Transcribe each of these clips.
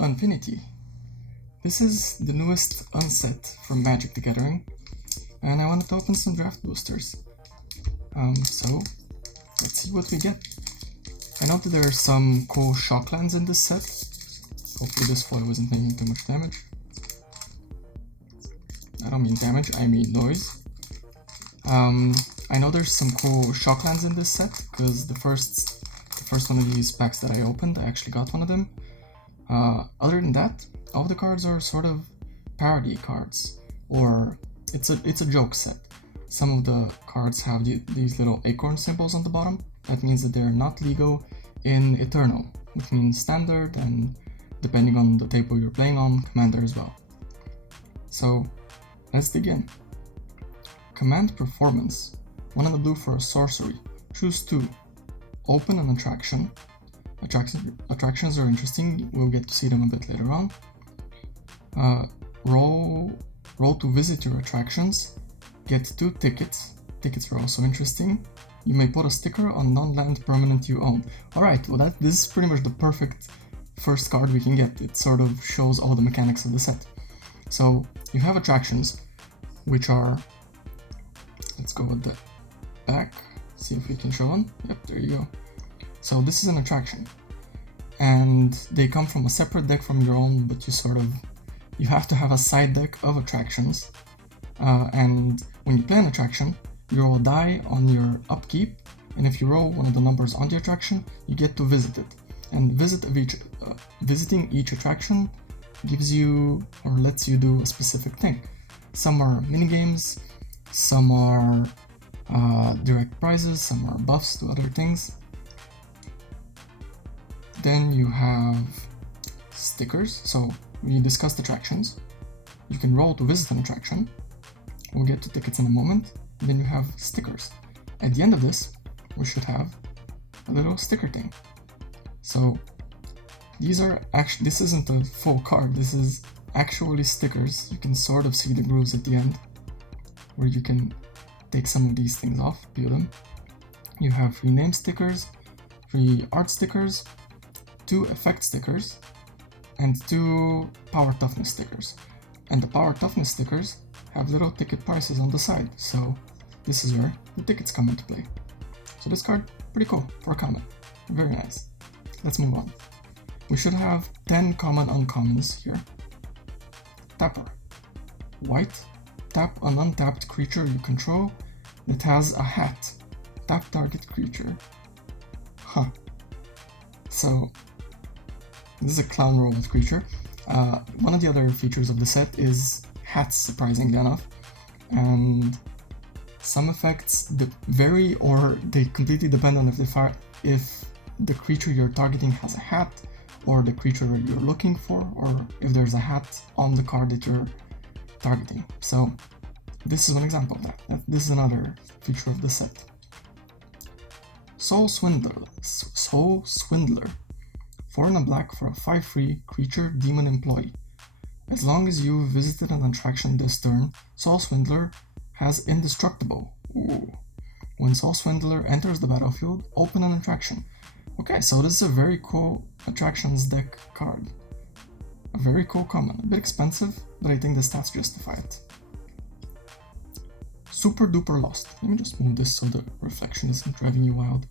Unfinity. This is the newest unset from Magic the Gathering, and I wanted to open some draft boosters. So let's see what we get. I know that there are some cool shocklands in this set. Hopefully this foil wasn't making too much damage. I don't mean damage, I mean noise. I know there's some cool shocklands in this set, because the first one of these packs that I opened, I actually got one of them. Other than that, all of the cards are sort of parody cards, or it's a joke set. Some of the cards have these little acorn symbols on the bottom. That means that they're not legal in Eternal, which means Standard, and depending on the table you're playing on, Commander as well. So let's dig in. Command Performance. 1 and a blue for a sorcery. Choose 2. Open an attraction. Attractions are interesting, we'll get to see them a bit later on. Roll to visit your attractions. Get 2 tickets. Tickets are also interesting. You may put a sticker on non-land permanent you own. Alright, well this is pretty much the perfect first card we can get. It sort of shows all the mechanics of the set. So you have attractions, which are, let's go with the back, see if we can show them. Yep, there you go. So this is an attraction, and they come from a separate deck from your own, but you have to have a side deck of attractions, and when you play an attraction, you roll a die on your upkeep, and if you roll one of the numbers on the attraction, you get to visit it. And visiting each attraction gives you, or lets you do a specific thing. Some are minigames, some are direct prizes, some are buffs to other things. Then you have stickers. So we discussed attractions. You can roll to visit an attraction. We'll get to tickets in a moment. And then you have stickers. At the end of this, we should have a little sticker thing. So these are actually, this isn't a full card, this is actually stickers. You can sort of see the grooves at the end, where you can take some of these things off, peel them. You have free name stickers, free art stickers, 2 effect stickers, and 2 power toughness stickers. And the power toughness stickers have little ticket prices on the side, so this is where the tickets come into play. So this card, pretty cool for a common. Very nice. Let's move on. We should have 10 common uncommons here. Tapper. White. Tap an untapped creature you control that has a hat. Tap target creature. Huh. So this is a clown robot creature. One of the other features of the set is hats, surprisingly enough, and some effects vary, or they completely depend on if the creature you're targeting has a hat, or the creature you're looking for, or if there's a hat on the card that you're targeting. So this is one example of that. This is another feature of the set. Soul Swindler. 4 and a black for a 5/3 creature demon employee. As long as you visited an attraction this turn, Soul Swindler has indestructible. Ooh. When Soul Swindler enters the battlefield, open an attraction. Okay, so this is a very cool attractions deck card. A very cool common. A bit expensive, but I think the stats justify it. Super Duper Lost. Let me just move this so the reflection isn't driving you wild.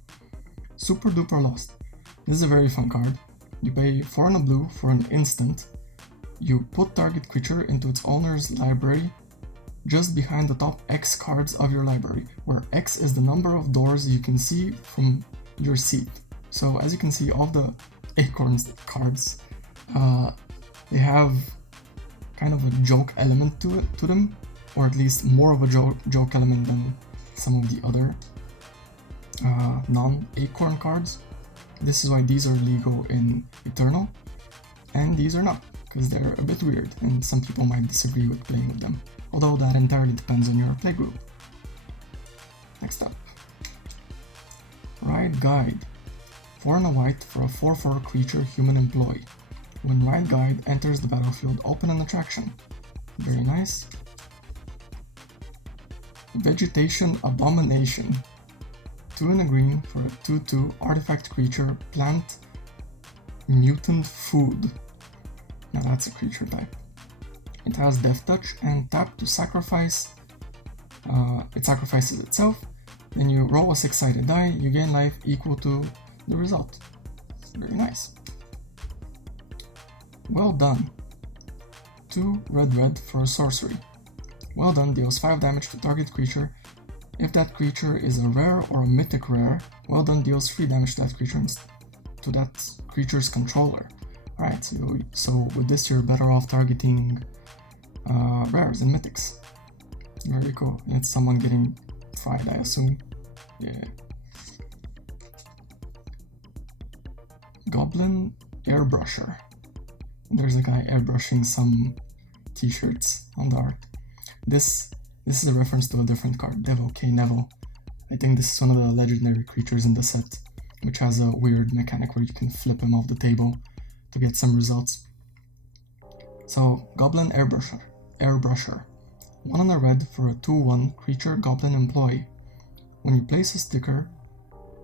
Super Duper Lost. This is a very fun card. You pay 4 and a blue for an instant. You put target creature into its owner's library just behind the top X cards of your library, where X is the number of doors you can see from your seat. So as you can see, all the acorns cards, they have kind of a joke element to them, or at least more of a joke element than some of the other non-acorn cards. This is why these are legal in Eternal, and these are not, because they're a bit weird, and some people might disagree with playing with them, although that entirely depends on your playgroup. Next up, Ride Guide. 4 and a white for a 4/4 creature human employee. When Ride Guide enters the battlefield, open an attraction. Very nice. Vegetation Abomination. 2 and a green for a 2/2 artifact creature, plant mutant food. Now that's a creature type. It has Death Touch and tap to sacrifice. It sacrifices itself. Then you roll a 6-sided die, you gain life equal to the result. Very nice. Well Done. 2 red for a sorcery. Well Done deals 5 damage to target creature. If that creature is a rare or a mythic rare, Well Done deals 3 damage to that creature's controller. Alright, so with this you're better off targeting rares and mythics. Very cool. And it's someone getting fried, I assume. Yeah. Goblin Airbrusher. There's a guy airbrushing some t-shirts on the art. This is a reference to a different card, Devil K. Neville. I think this is one of the legendary creatures in the set, which has a weird mechanic where you can flip him off the table to get some results. So, Goblin Airbrusher. 1 on a red for a 2/1 creature goblin employee. When you place a sticker,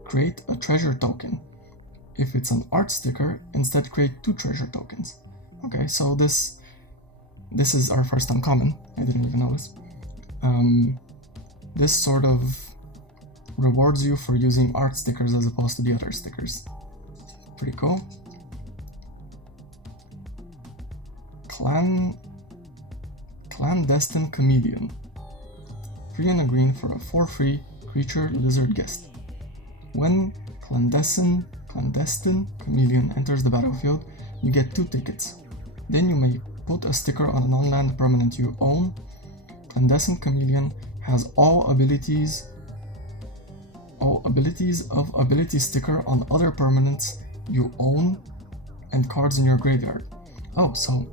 create a treasure token. If it's an art sticker, instead create 2 treasure tokens. Okay, so this is our first uncommon. I didn't even notice. This sort of rewards you for using art stickers as opposed to the other stickers. Pretty cool. Clandestine Chameleon. 3 and a green for a 4/3 creature lizard guest. When Clandestine Chameleon enters the battlefield, you get 2 tickets. Then you may put a sticker on a non-land permanent you own. Clandestine Chameleon has all abilities of ability sticker on other permanents you own and cards in your graveyard. Oh, so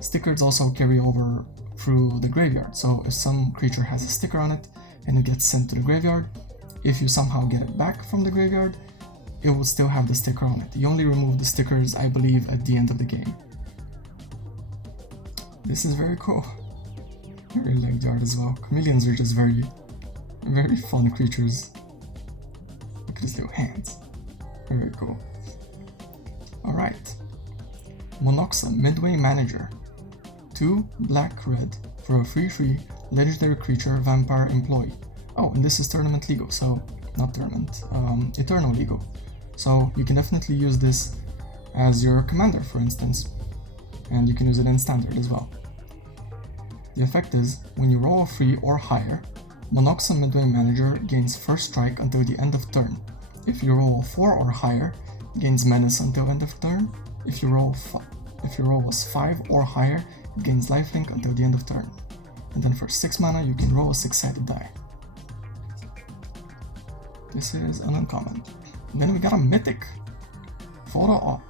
stickers also carry over through the graveyard. So if some creature has a sticker on it and it gets sent to the graveyard, if you somehow get it back from the graveyard, it will still have the sticker on it. You only remove the stickers, I believe, at the end of the game. This is very cool. I really like the art as well. Chameleons are just very, very fun creatures. Look at his little hands. Very cool. Alright. Monoxa Midway Manager. 2 black-red for a 3/3 legendary creature vampire employee. Oh, and this is tournament legal, so not tournament, eternal legal. So you can definitely use this as your commander, for instance, and you can use it in standard as well. The effect is, when you roll a 3 or higher, Monoxa Midway Manager gains first strike until the end of turn. If you roll a 4 or higher, gains menace until end of turn. If your roll was 5 or higher, it gains lifelink until the end of turn. And then for 6 mana, you can roll a 6-sided die. This is an uncommon. And then we got a mythic. Photo op.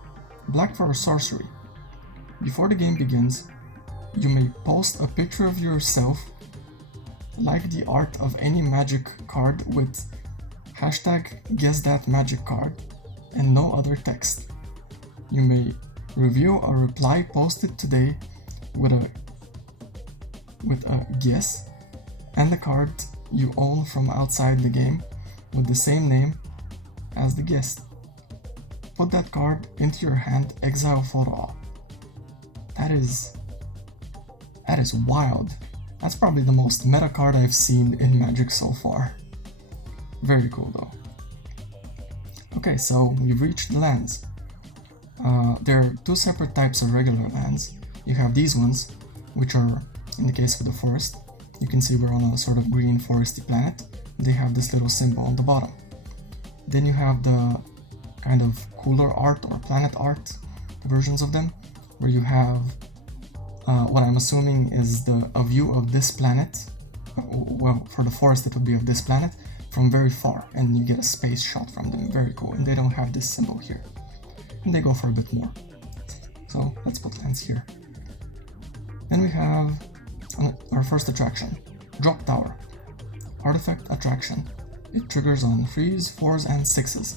Black for a sorcery. Before the game begins, you may post a picture of yourself like the art of any magic card with #GuessThatMagicCard and no other text. You may review a reply posted today with a guess and the card you own from outside the game with the same name as the guest. Put that card into your hand, exile photo op. That is wild. That's probably the most meta card I've seen in Magic so far. Very cool though. Okay, so we've reached the lands. There are 2 separate types of regular lands. You have these ones, which are, in the case of the forest, you can see we're on a sort of green foresty planet. They have this little symbol on the bottom. Then you have the kind of cooler art or planet art versions of them, where you have what I'm assuming is a view of this planet. Well, for the forest it would be of this planet from very far, and you get a space shot from them. Very cool. And they don't have this symbol here, and they go for a bit more. So let's put lands here. Then we have our first attraction, Drop Tower. Artifact attraction. It triggers on 3s, 4s, and 6s.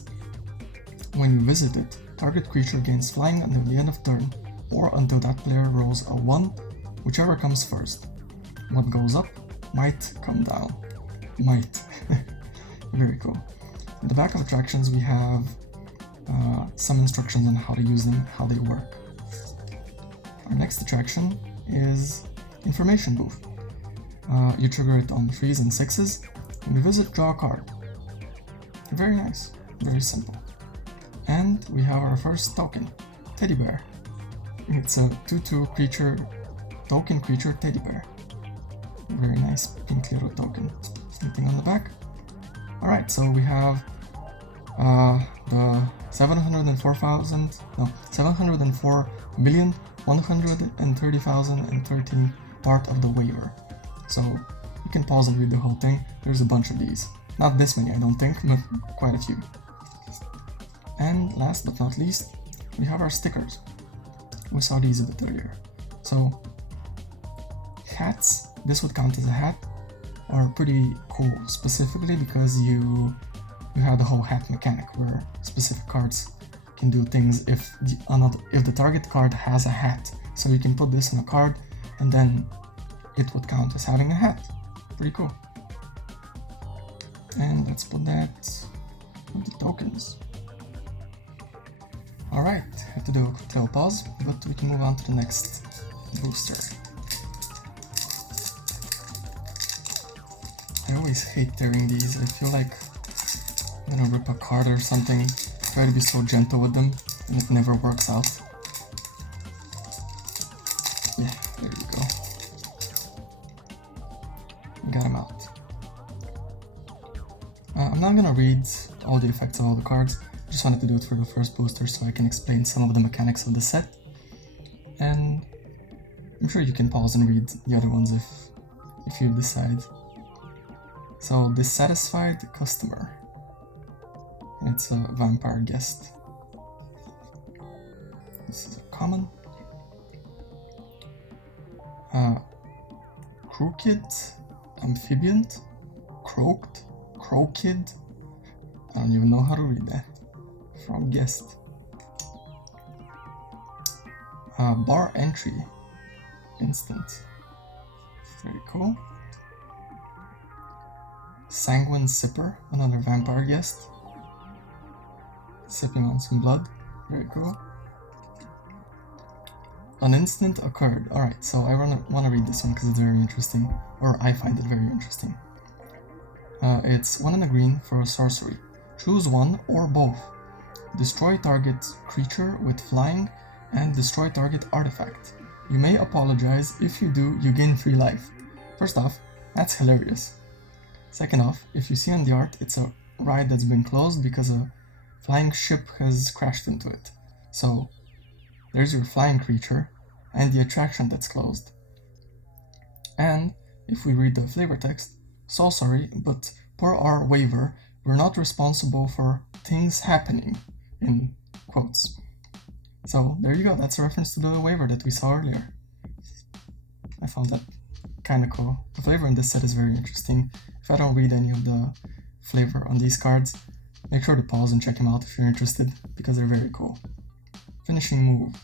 When you visit it, target creature gains flying until the end of turn, or until that player rolls a 1, whichever comes first. What goes up might come down. Might. Very cool. In the back of attractions we have some instructions on how to use them, how they work. Our next attraction is Information Booth. You trigger it on 3s and 6s. When you visit, draw a card. Very nice, very simple. And we have our first token, Teddy Bear. It's a 2/2 creature, token creature Teddy Bear. Very nice pink little token. Something on the back. Alright, so we have the 704,130,013 part of the waiver. So you can pause and read the whole thing. There's a bunch of these. Not this many, I don't think, but quite a few. And last but not least, we have our stickers. We saw these a bit earlier. So hats, this would count as a hat, are pretty cool, specifically because you have the whole hat mechanic where specific cards can do things if the target card has a hat. So you can put this in a card and then it would count as having a hat. Pretty cool. And let's put that with the tokens. Alright, have to do a quick little pause, but we can move on to the next booster. I always hate tearing these. I feel like I'm gonna rip a card or something. Try to be so gentle with them, and it never works out. Yeah, there you go. Got him out. I'm not gonna read all the effects of all the cards. I just wanted to do it for the first booster so I can explain some of the mechanics of the set. And I'm sure you can pause and read the other ones if you decide. So, Dissatisfied Customer. It's a vampire guest. This is a common. Crooked, Amphibian, Croaked, Crowkid. I don't even know how to read that. From guest. Bar Entry. Instant. Very cool. Sanguine Sipper, another vampire guest. Sipping on some blood. Very cool. An instant occurred. Alright, so I want to read this one because it's very interesting. Or I find it very interesting. It's 1 and a green for a sorcery. Choose one or both. Destroy target creature with flying and destroy target artifact. You may apologize. If you do, you gain 3 life. First off, that's hilarious. Second off, if you see on the art, it's a ride that's been closed because a flying ship has crashed into it. So, there's your flying creature and the attraction that's closed. And, if we read the flavor text, so sorry, but per our waiver, we're not responsible for things happening, in quotes. So, there you go, that's a reference to the waiver that we saw earlier. I found that kinda cool. The flavor in this set is very interesting. If I don't read any of the flavor on these cards, make sure to pause and check them out if you're interested, because they're very cool. Finishing move.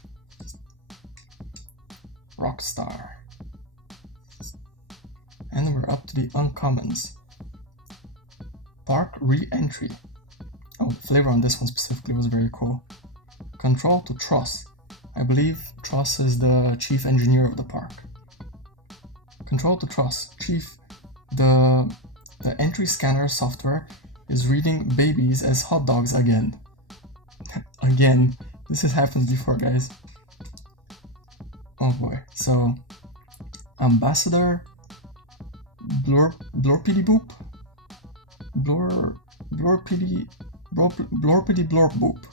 Rockstar. And we're up to the uncommons. Park Re-Entry. Oh, the flavor on this one specifically was very cool. Control to Truss. I believe Truss is the chief engineer of the park. Control to Truss. Chief, the entry scanner software is reading babies as hot dogs again. Again. This has happened before, guys. Oh boy. So, Ambassador Blorpity Boop? Blorpity Blorp Boop.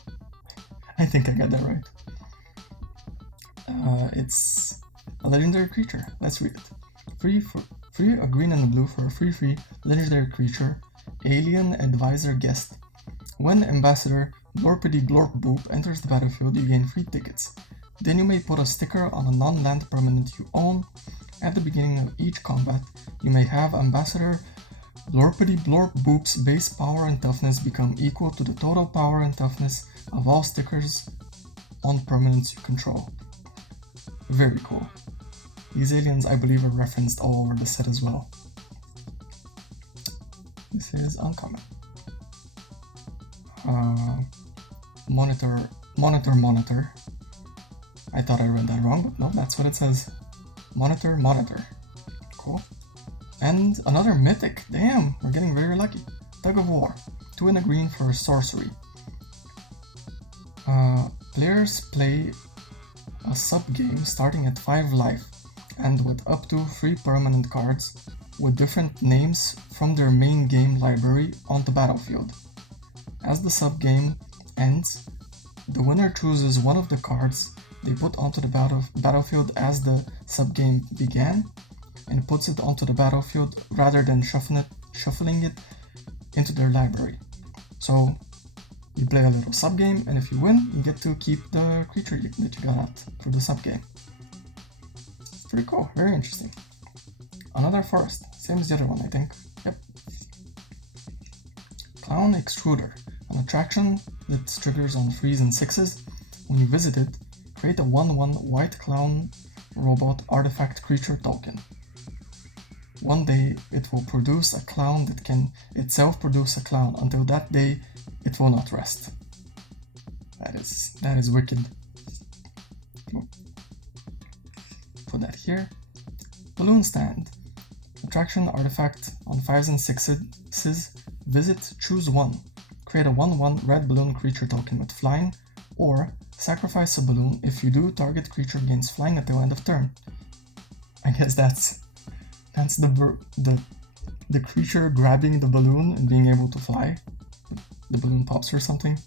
I think I got that right. It's a legendary creature. Let's read it. Free, a green and a blue for a free legendary creature, Alien Advisor Guest. When Ambassador Blorpity Blorp Boop enters the battlefield, you gain 3 tickets. Then you may put a sticker on a non-land permanent you own. At the beginning of each combat, you may have Ambassador Blorpity Blorp Boop's base power and toughness become equal to the total power and toughness of all stickers on permanents you control. Very cool. These aliens, I believe, are referenced all over the set as well. This is uncommon. Monitor. I thought I read that wrong, but no, that's what it says. Monitor, monitor. Cool. And another mythic. Damn, we're getting very lucky. Tug of War. 2 and a green for sorcery. Players play a sub-game starting at 5 life and with up to 3 permanent cards with different names from their main game library on the battlefield. As the sub-game ends, the winner chooses one of the cards they put onto the battlefield as the sub-game began and puts it onto the battlefield rather than shuffling it into their library. So you play a little sub-game, and if you win, you get to keep the creature that you got out through the sub-game. Pretty cool, very interesting. Another forest, same as the other one, I think. Yep. Clown Extruder, an attraction that triggers on 3s and 6s. When you visit it, create a 1/1 white clown robot artifact creature token. One day, it will produce a clown that can itself produce a clown. Until that day, it will not rest. That is wicked. Put that here. Balloon Stand. Attraction artifact on 5s and 6s. Visit, choose 1. Create a 1/1 red balloon creature token with flying, or sacrifice a balloon. If you do, target creature gains flying until end of turn. I guess that's the creature grabbing the balloon and being able to fly. The balloon pops or something.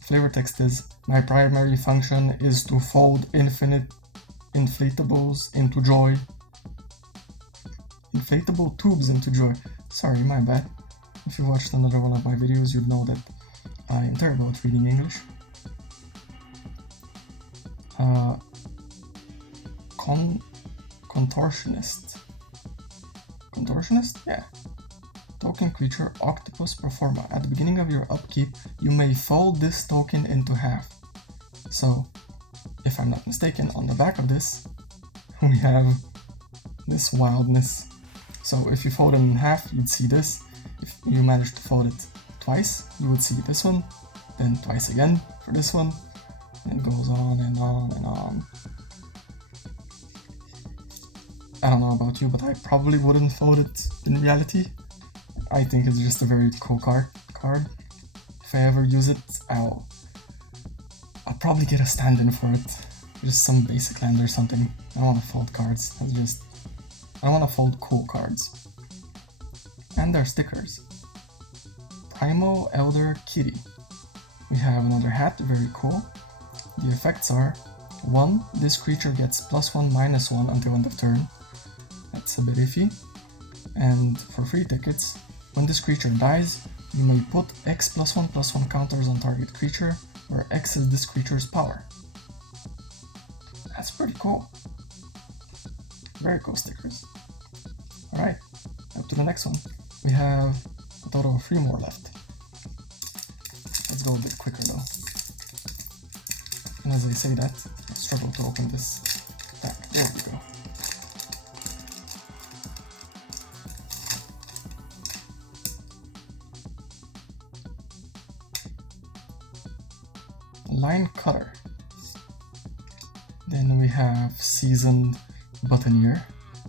Flavor text is, my primary function is to fold infinite inflatables into joy. Inflatable tubes into joy. Sorry, my bad. If you watched another one of my videos, you'd know that I am terrible at reading English. Contortionist. Contortionist? Yeah. Token creature Octopus Proforma. At the beginning of your upkeep, you may fold this token into half. So, if I'm not mistaken, on the back of this, we have this wildness. So if you fold it in half, you'd see this. If you manage to fold it twice, you would see this one, then twice again for this one, and it goes on and on and on. I don't know about you, but I probably wouldn't fold it in reality. I think it's just a very cool card. If I ever use it, I'll probably get a stand-in for it. Just some basic land or something. I don't want to fold cards. I want to fold cool cards. And their stickers. Primal Elder Kitty. We have another hat, very cool. The effects are 1. This creature gets +1/-1 until end of turn. That's a bit iffy. And for free tickets, when this creature dies, you may put X +1/+1 counters on target creature, where X is this creature's power. That's pretty cool. Very cool stickers. Alright, up to the next one. We have a total of 3 more left. Let's go a bit quicker though. And as I say that, I struggle to open this pack. There we go. Line Cutter. Then we have Seasoned Buttoneer.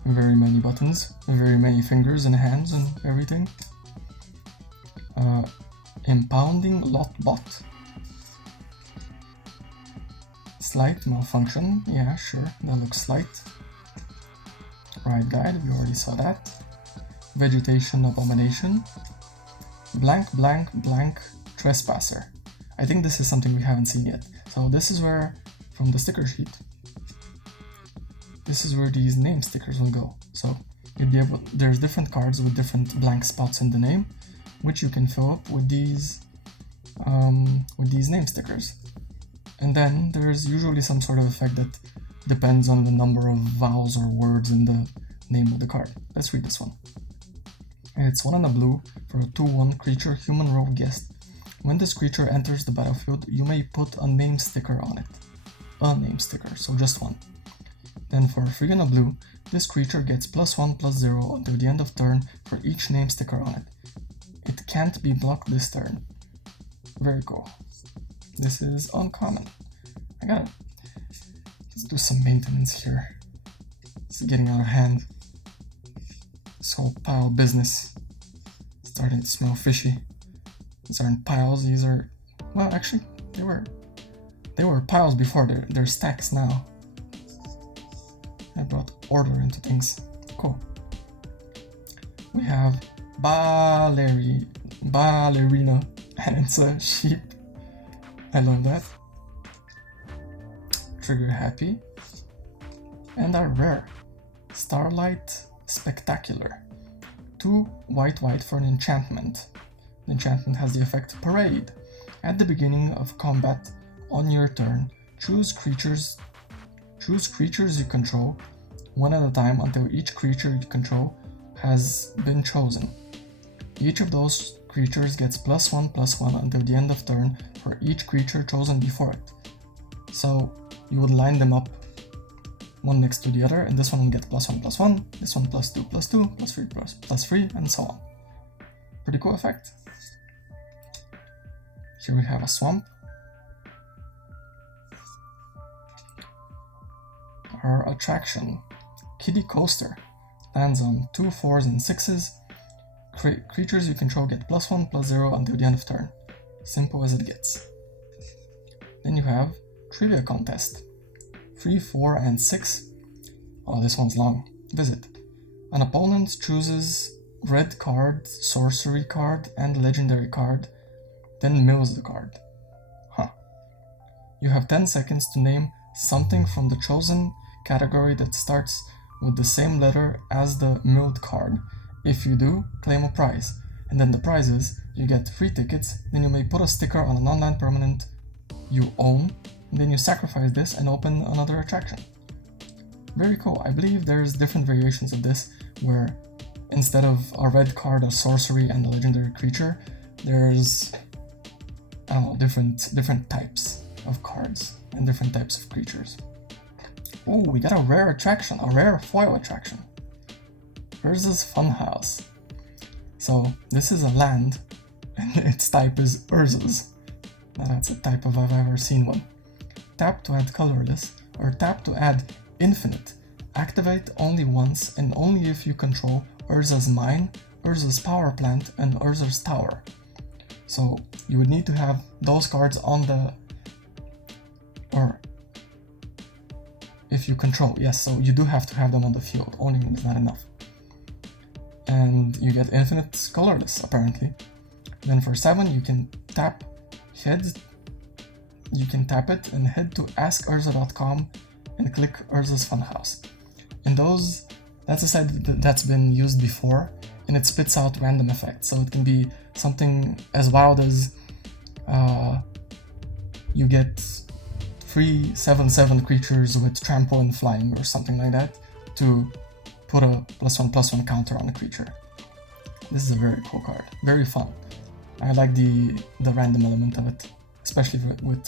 Very many buttons, very many fingers and hands and everything. Impounding Lotbot. Slight Malfunction. Yeah, sure, that looks slight. Ride Guide, we already saw that. Vegetation Abomination. Blank Trespasser. I think this is something we haven't seen yet. So this is where, from the sticker sheet, this is where these name stickers will go. So you'll be able, there's different cards with different blank spots in the name, which you can fill up with these name stickers. And then there's usually some sort of effect that depends on the number of vowels or words in the name of the card. Let's read this one. It's 1 and a blue for a 2/1 creature, human rogue guest. When this creature enters the battlefield, you may put a name sticker on it. A name sticker, so just one. Then for 3 and a blue, this creature gets +1/+0 until the end of turn for each name sticker on it. It can't be blocked this turn. Very cool. This is uncommon. I got it. Let's do some maintenance here. It's getting out of hand. This whole pile business starting to smell fishy. These aren't piles, these are, well, actually, they were piles before, they're stacks now. I brought order into things. Cool. We have ballerina, and it's a sheep. I love that. Trigger happy. And our rare, Starlight Spectacular. 2 white for an enchantment. The enchantment has the effect Parade. At the beginning of combat on your turn, choose creatures you control one at a time until each creature you control has been chosen. Each of those creatures gets +1/+1 until the end of turn for each creature chosen before it. So you would line them up one next to the other, and this one will get +1/+1, this one +2/+2, +3/+3, and so on. Pretty cool effect. Here we have a swamp. Our attraction, Kiddie Coaster, lands on 2 4s and 6s. Creatures you control get +1/+0 until the end of turn. Simple as it gets. Then you have Trivia Contest, 3 4 and 6. Oh, this one's long. Visit. An opponent chooses red card, sorcery card, and legendary card, then mills the card. You have 10 seconds to name something from the chosen category that starts with the same letter as the milled card. If you do, claim a prize. And then the prize is, you get free tickets, then you may put a sticker on a non-land permanent you own, and then you sacrifice this and open another attraction. Very cool. I believe there's different variations of this, where instead of a red card, a sorcery, and a legendary creature, there's, I don't know, different types of cards and different types of creatures. Oh, we got a rare attraction, a rare foil attraction. Urza's Funhouse. So this is a land, and its type is Urza's. Now that's a type if I've ever seen one. Tap to add colorless, or tap to add infinite. Activate only once and only if you control Urza's Mine, Urza's Power Plant, and Urza's Tower. So you would need to have those cards on the, or if you control, yes, so you do have to have them on the field, owning them is not enough. And you get infinite colorless, apparently. Then for 7, you can tap it and head to askurza.com and click Urza's Funhouse. And that's a site that's been used before, and it spits out random effects. So it can be something as wild as you get 3 7/7 creatures with trample and flying or something like that to put a +1/+1 counter on a creature. This is a very cool card, very fun. I like the random element of it, especially with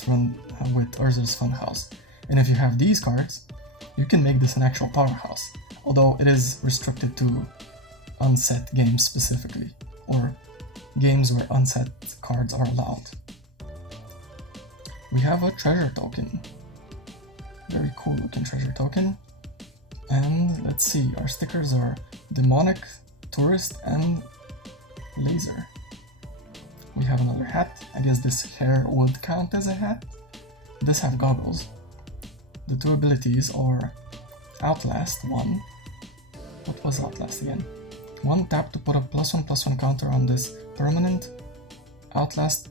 Urza's Funhouse. And if you have these cards, you can make this an actual powerhouse, although it is restricted to unset games specifically, or games where unset cards are allowed. We have a treasure token, very cool looking treasure token. And let's see, our stickers are Demonic, Tourist, and Laser. We have another hat. I guess this hair would count as a hat. This have goggles. The 2 abilities are Outlast 1. What was Outlast again? 1 tap to put a +1/+1 counter on this permanent. Outlast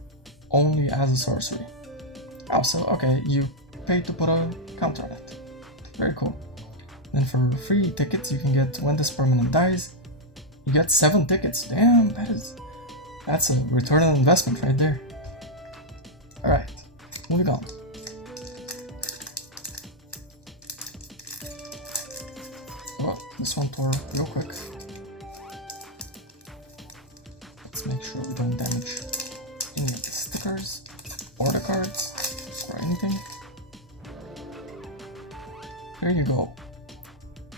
only as a sorcery. Oh, so okay, you pay to put a counter on it. Very cool. Then for free tickets, you can get when this permanent dies, you get 7 tickets. Damn, that's a return on investment right there. Alright, moving on. Oh, this one tore real quick. Let's make sure we don't damage any of the stickers or the cards or anything. There you go.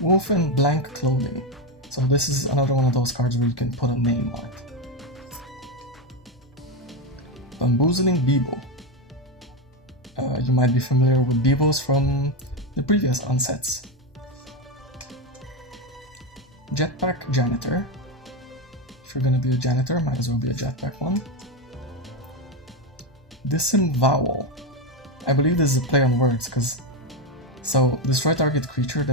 Wolf in Blank Clothing. So this is another one of those cards where you can put a name on it. Bamboozling Beeble. You might be familiar with Beebles from the previous unsets. Jetpack Janitor. If you're gonna be a janitor, might as well be a jetpack one. Disembowel. I believe this is a play on words, because so destroy target creature.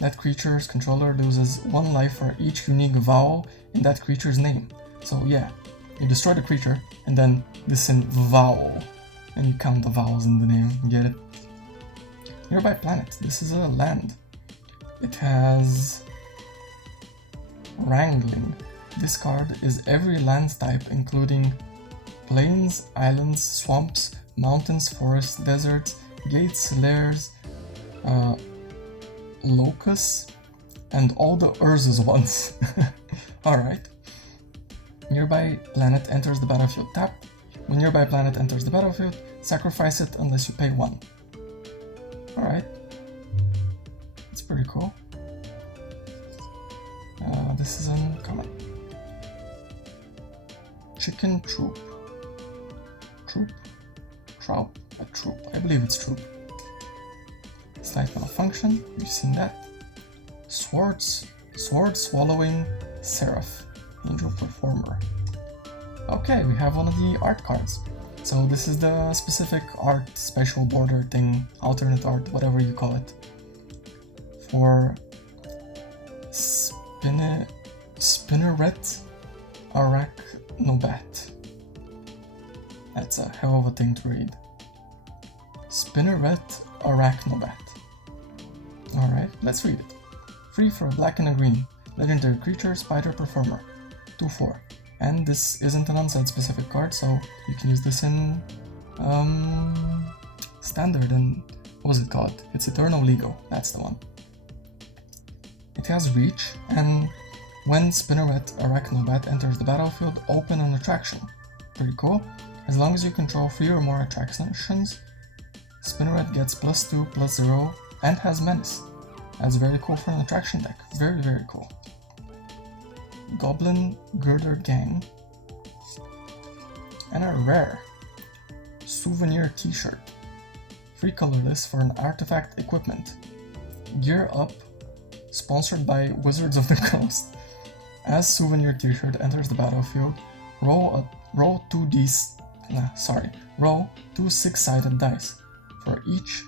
That creature's controller loses 1 life for each unique vowel in that creature's name. So yeah, you destroy the creature and then disembowel, and you count the vowels in the name. Get it? Nearby planet. This is a land. It has Wrangling. This card is every land type, including plains, islands, swamps, mountains, forests, deserts, gates, lairs, locusts, and all the Urza's ones. Alright. Nearby planet enters the battlefield. Tap. When nearby planet enters the battlefield, sacrifice it unless you pay 1. Alright. It's pretty cool. This is uncommon. Chicken Troop. Troop? Troop? A troop. I believe it's troop. Slight malfunction. You've seen that. Sword Swallowing Seraph. Angel Performer. Okay, we have one of the art cards. So this is the specific art, special border thing, alternate art, whatever you call it, for Spinneret Arachnobat. That's a hell of a thing to read. Spinneret Arachnobat. Alright, let's read it. Free for a black and a green. Legendary creature, Spider Performer. 2/4. And this isn't an unset specific card, so you can use this in standard and what was it called? It's Eternal Lego, that's the one. It has reach, and when Spinneret Arachnobat enters the battlefield, open an attraction. Pretty cool. As long as you control 3 or more attractions, Spinneret gets +2/+0 and has menace. That's very cool for an attraction deck. Very, very cool. Goblin Girder Gang. And a rare souvenir t-shirt. Free colorless for an artifact equipment. Gear Up, sponsored by Wizards of the Coast. As souvenir t-shirt enters the battlefield, roll 2 6-sided dice. For each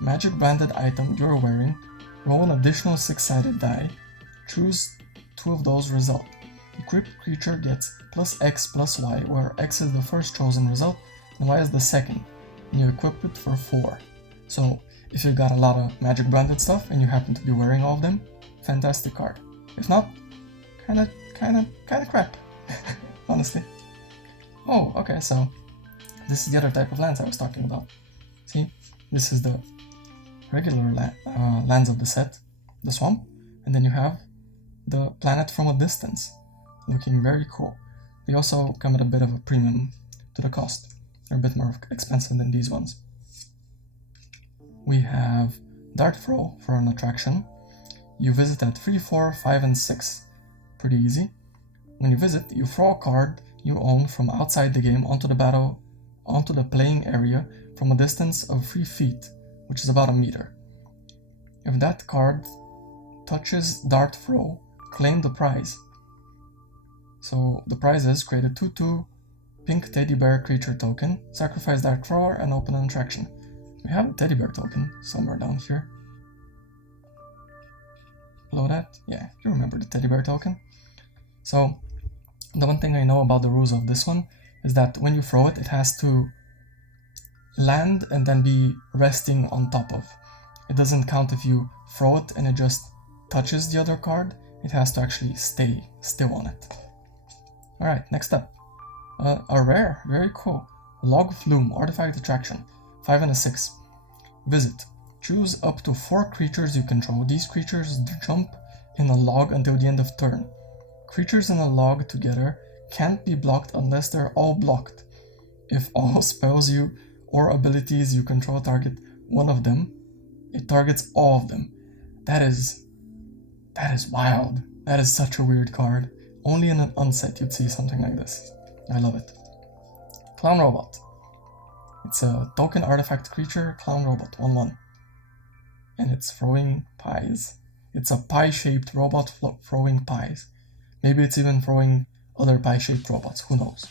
magic branded item you're wearing, roll an additional 6-sided die. Choose 2 of those result. Equipped creature gets +X+Y, where X is the first chosen result and Y is the second, and you equip it for 4. So if you've got a lot of magic branded stuff and you happen to be wearing all of them, fantastic card. If not, kinda crap, honestly. Oh, okay, so this is the other type of lands I was talking about. See, this is the regular lands of the set, the swamp, and then you have the planet from a distance, looking very cool. They also come at a bit of a premium to the cost. They're a bit more expensive than these ones. We have Dart Throw for an attraction. You visit at 3, 4, 5, and 6. Pretty easy. When you visit, you throw a card you own from outside the game onto the playing area from a distance of 3 feet, which is about a meter. If that card touches Dart Throw, claim the prize. So the prize is create a 2/2 pink teddy bear creature token, sacrifice Dart Thrower, and open an attraction. We have a teddy bear token somewhere down here. Below that, yeah, you remember the teddy bear token. So the one thing I know about the rules of this one is that when you throw it, it has to land and then be resting on top of. It doesn't count if you throw it and it just touches the other card. It has to actually stay still on it. Alright, next up. A rare, very cool. Log Flume, artifact attraction. 5 and a 6. Visit. Choose up to 4 creatures you control. These creatures jump in a log until the end of turn. Creatures in a log together can't be blocked unless they're all blocked. If all spells you or abilities you control target one of them, it targets all of them. That is wild. That is such a weird card. Only in an unset you'd see something like this. I love it. Clown Robot. It's a token artifact creature, Clown Robot, 1/1. and it's throwing pies. It's a pie-shaped robot throwing pies. Maybe it's even throwing other pie-shaped robots, who knows.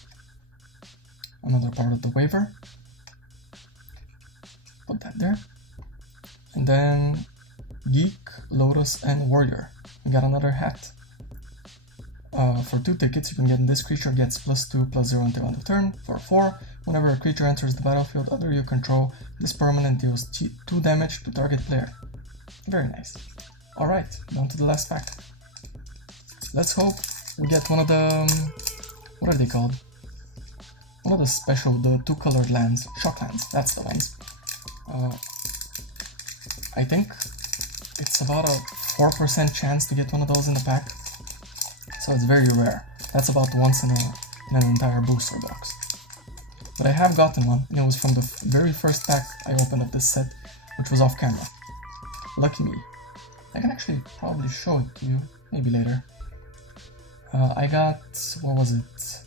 Another part of the waiver. Put that there. And then Geek, Lotus, and Warrior. We got another hat. For 2 tickets, you can get this creature gets +2/+0 until end of turn. For 4, whenever a creature enters the battlefield under you control, this permanent deals 2 damage to target player. Very nice. Alright, down to the last pack. Let's hope we get one of the... what are they called? One of the special, the 2-colored lands. Shock lands, that's the ones. I think it's about a 4% chance to get one of those in the pack. So it's very rare. That's about once in an entire booster box. But I have gotten one, and it was from the very first pack I opened of this set, which was off camera. Lucky me. I can actually probably show it to you, maybe later. I got, what was it?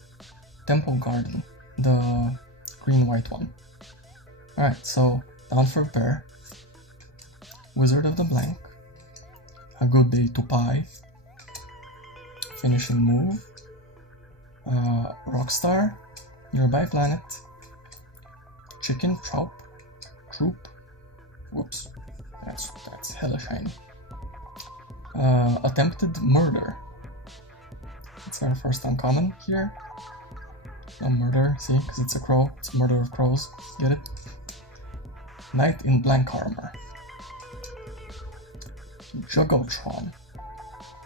Temple Garden, the green-white one. Alright, so down for a pair. Wizard of the Blank. A Good Day to Pie. Finishing Move. Rockstar. Nearby Planet. Chicken Troop. Whoops. That's hella shiny. Attempted Murder. It's our first uncommon here. A murder, see, because it's a crow. It's murder of crows. Get it? Knight in Blank Armor. Juggotron.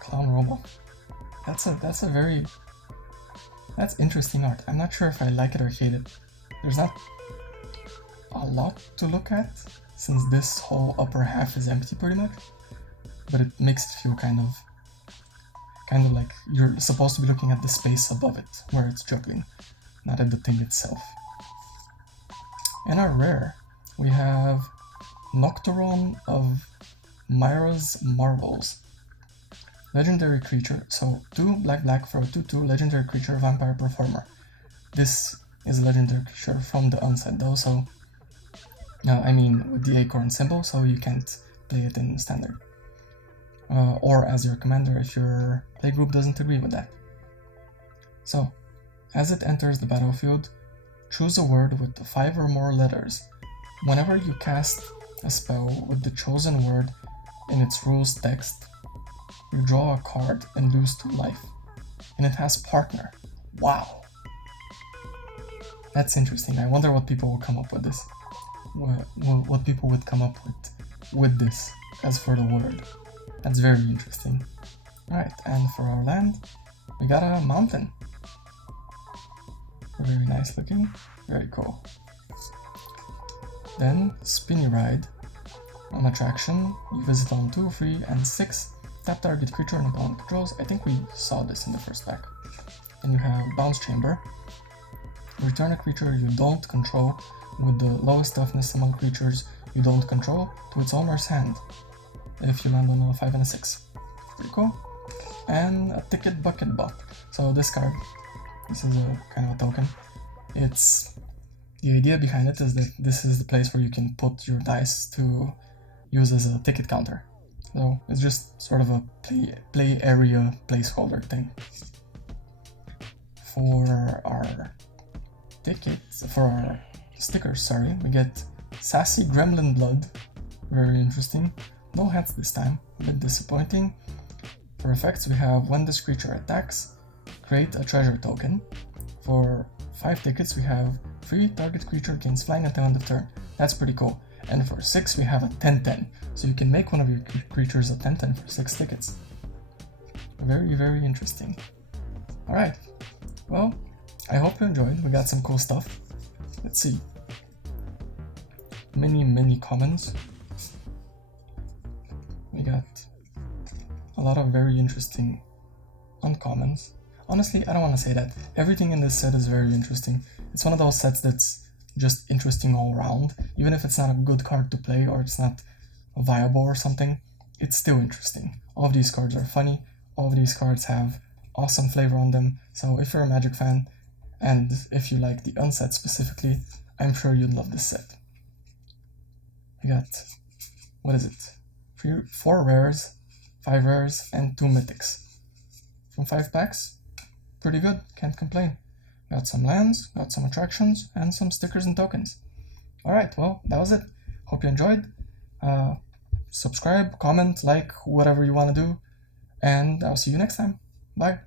Clown Robo. That's a very... that's interesting art. I'm not sure if I like it or hate it. There's not a lot to look at, since this whole upper half is empty pretty much. But it makes it feel kind of like you're supposed to be looking at the space above it, where it's juggling, not at the thing itself. In our rare, we have Nocturne of Myra's Marvels. Legendary creature, so 2 black for a 2/2 legendary creature vampire performer. This is a legendary creature from the unset though, so I mean with the acorn symbol, so you can't play it in standard. Or as your commander if your playgroup doesn't agree with that. So, as it enters the battlefield, choose a word with 5 or more letters. Whenever you cast a spell with the chosen word in its rules text, you draw a card and lose 2 life. And it has partner. Wow! That's interesting. I wonder what people will come up with this. What people would come up with this as for the word. That's very interesting. Alright, and for our land, we got a mountain. Very nice looking. Very cool. Then, Spinny Ride. On attraction, you visit on 2, 3, and 6. Tap target creature and opponent controls. I think we saw this in the first pack. And you have Bounce Chamber. Return a creature you don't control with the lowest toughness among creatures you don't control to its owner's hand. If you land on a 5 and a 6. Pretty cool. And a Ticket Bucket Bot. So this card, this is a kind of a token. It's the idea behind it is that this is the place where you can put your dice to use as a ticket counter. So it's just sort of a play area placeholder thing. For our tickets, for our stickers, sorry, we get Sassy Gremlin Blood. Very interesting. No hats this time, a bit disappointing. For effects, we have when this creature attacks, create a treasure token. For 5 tickets, we have 3 target creature gains flying until end of turn. That's pretty cool. And for 6, we have a 10/10. So you can make one of your creatures a 10/10 for 6 tickets. Very, very interesting. Alright, well, I hope you enjoyed. We got some cool stuff. Let's see. Many commons. We got a lot of very interesting uncommons. Honestly, I don't want to say that. Everything in this set is very interesting. It's one of those sets that's just interesting all around. Even if it's not a good card to play or it's not viable or something, it's still interesting. All of these cards are funny. All of these cards have awesome flavor on them. So if you're a Magic fan, and if you like the unset specifically, I'm sure you'd love this set. We got, what is it? 4 rares, 5 rares, and 2 mythics. From 5 packs, pretty good, can't complain. Got some lands, got some attractions, and some stickers and tokens. Alright, well, that was it. Hope you enjoyed. Subscribe, comment, like, whatever you want to do, and I'll see you next time. Bye.